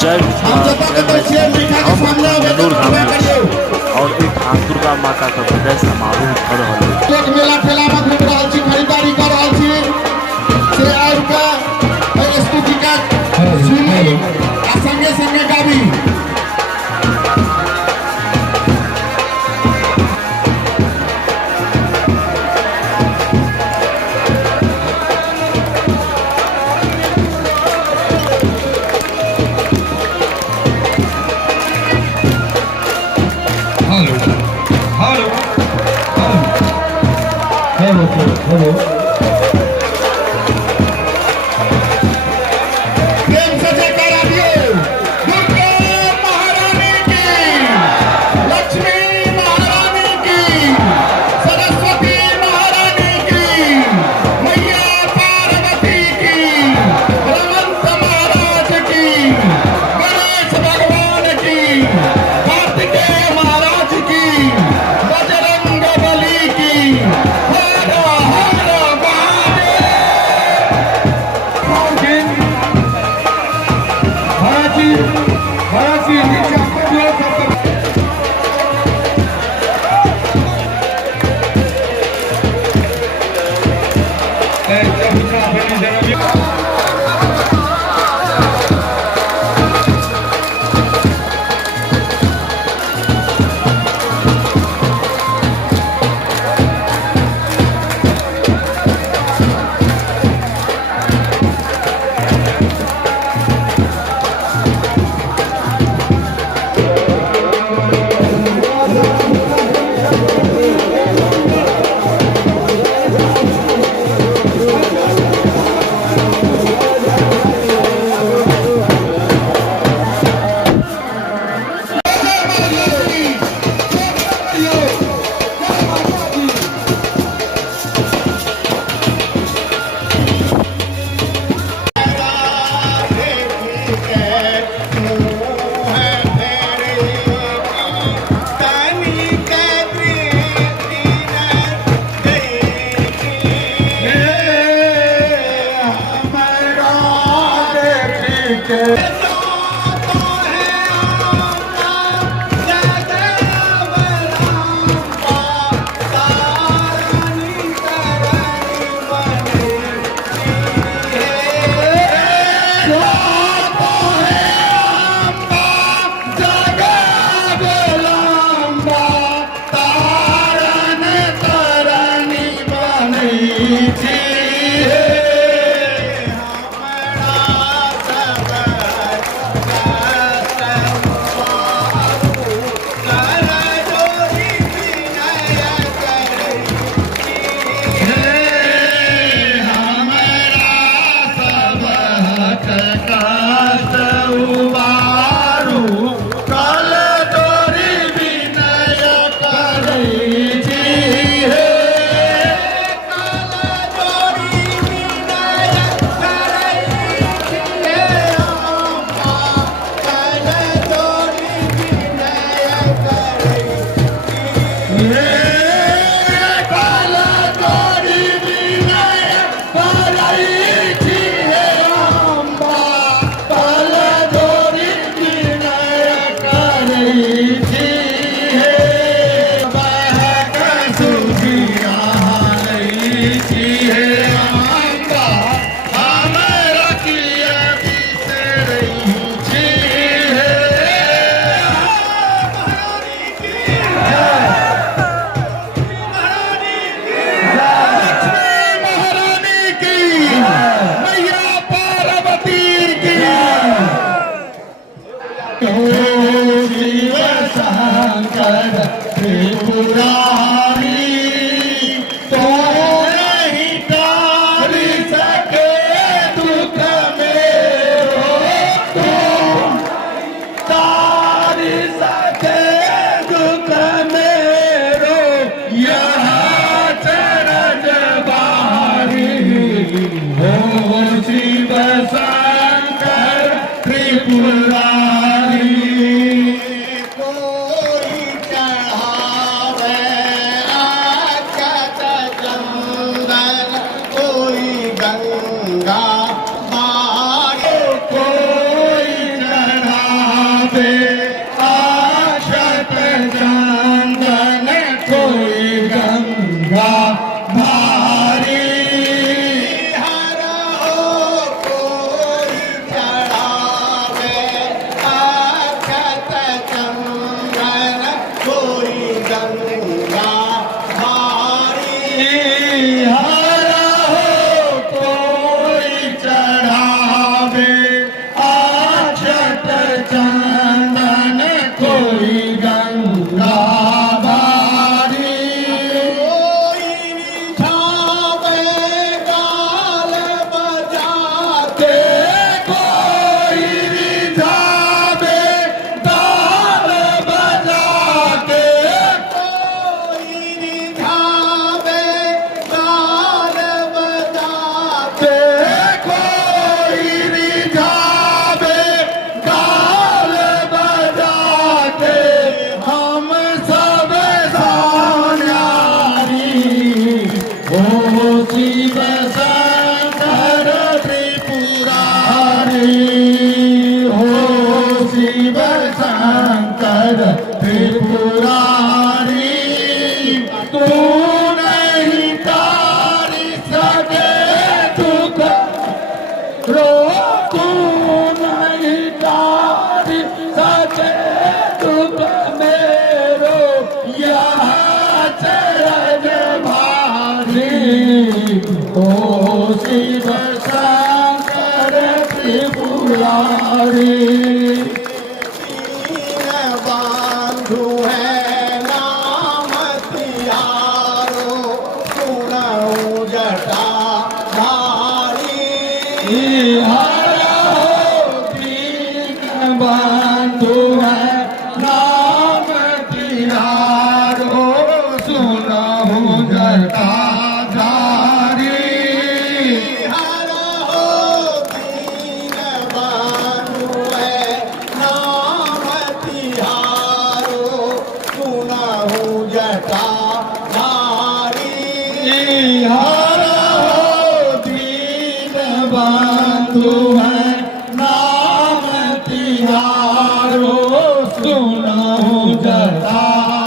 जय हम मनूर गाँव में छी और एक दुर्गा माता का विजय समारोह कर रहा है। एक मेला ठेला में घूम रहा छी, खरीदारी कर रहा छी से आर का स्तुति का सुनी आ संगे संगे गाबी। हेलो प्रेम से जयकारा दिए दुर्गा महारानी की, लक्ष्मी महारानी की, सरस्वती महारानी की, मैया पार्वती की, रमंत महाराज की, गणेश भगवान की, कार्तिकेय महाराज की, बजरंग बली की। गंगा कोई चढ़ा शिव शंकर त्रिपुरारी तू नहीं तारी सके दुख रो तू नहीं तारी सके दुख मेरो यहाँ चरण भारी ओ शिव शंकर त्रिपुरारी बांधु है नाम तिहारो सुनऊ जटा धारी बंधु है नाम तिहारो सुनहु जटाधारी हर हो दीन बांधु है नाम तिहारो सुनऊ जटा धारी हर दीन बंधु है नाम तिहारो सुनहु जटाधारी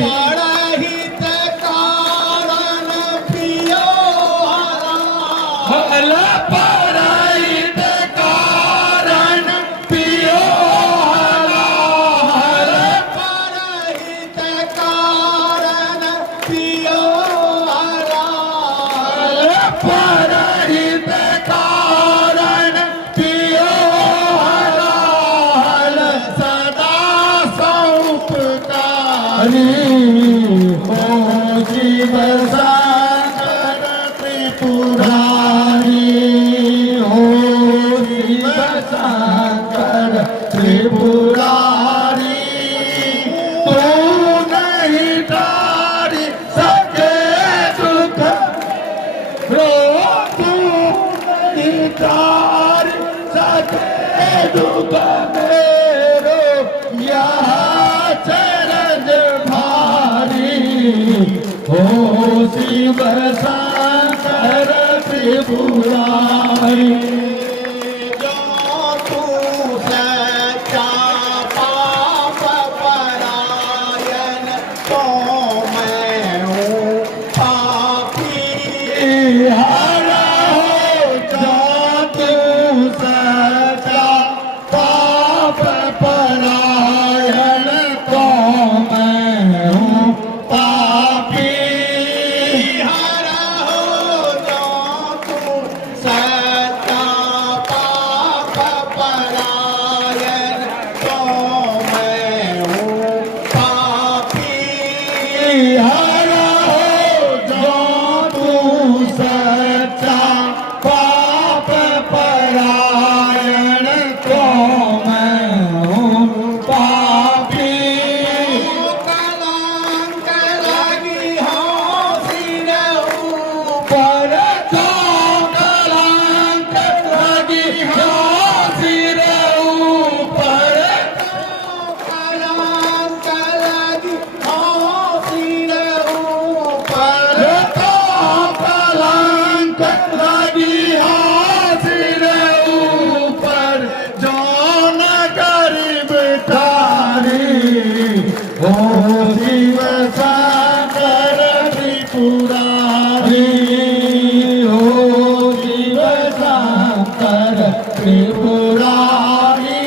पढ़हित कारण पियो हरा हल पराइत कारण पियो हल परहित कारण पियो हरा परहित कारण पियो हल सदा सौपकारी हो शिव शंकर त्रिपुरारी हो शिव शंकर त्रिपुरारी तू नहीं तारी सके दुख रो तू नहीं तारी सके दुख मेरो यहाँ चरण भारी हो शिव शंकर त्रिपुरारी जो तू सच्चा पाप परायण तो मैं हूँ पापी हरा हो जा तू सच्चा पाप परायण तो मैं हूँ पापी हरा हो जो तू सच्चा पाप परायण तो मैं हूँ पापी हरा हो जो तू सच्चा पाप परायण तो मैं हूँ पापी कलंक लगी हो सिर पर तो कलंक लगी हो सिर ऊपर कलंक लगी हो सिर पर तो कलंक लगी हो सिर ऊपर जान गरीब तारी हो शिव शंकर त्रिपुरारी हो शिव शंकर त्रिपुरारी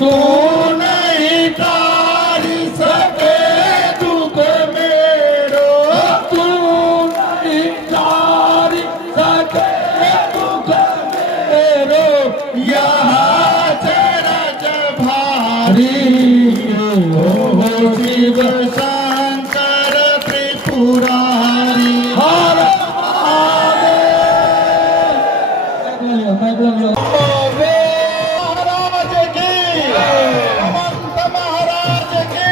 तू नहीं तारी सके दुख मेरो तू नहीं तारी सके दुख मेरो यहाँ चरज भारी हो शिव शंकर त्रिपुरारी हर महादेव महाराज की हेमंत महाराज की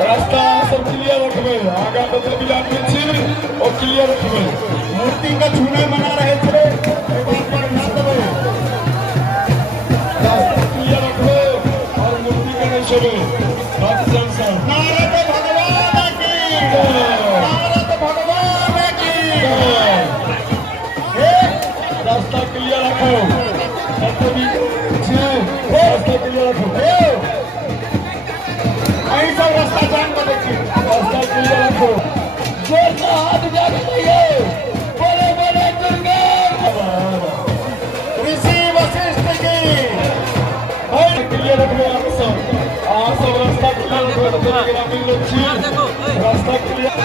रास्ता सब क्लियर रखबे आगा बदल बिलान छी और क्लियर रखबे मूर्ति का छूना मना रहे थे एक बार पर ना देवे रास्ता क्लियर रखबे और मूर्ति के नहीं छबे बात संसार नारद भगवान की नारद भगवान की रास्ता रास्ता क्लियर रखो सबसे भी रास्ता क्लियर रखो અહીં सब रास्ता जाम कर देखिए रास्ता क्लियर रखो जोर से हाथ उठा के कहिए बोले बोले दुर्गा ऋषि वशिष्ठ की क्लियर रखो आप सब रास्ता क्लियर रखो ग्रामीण लोग छी रास्ता क्लियर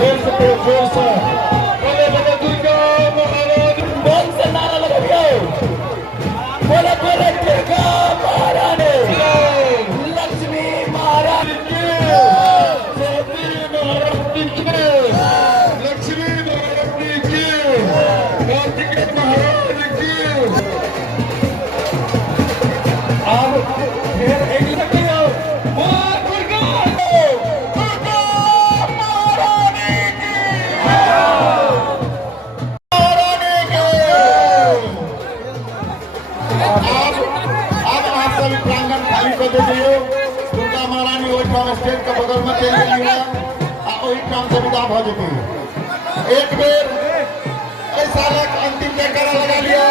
जोर से बोले बोले दुर्गा महाराज बोल से नारा लगाइए बोले बोले दुर्गा महारानी लक्ष्मी महारानी लक्ष्मी महारानी की कार्तिक महाराज की अब फिर एक सकते हो मां दुर्गा अब आप सभी प्रांगण खाली कर दीजिए दुर्गा महारानी वही ठाम स्टेज के बगल में चल गई है वही ठाम से विदा भ जेती एक बेर ऐसा अंतिम जयकारा लगा लिया।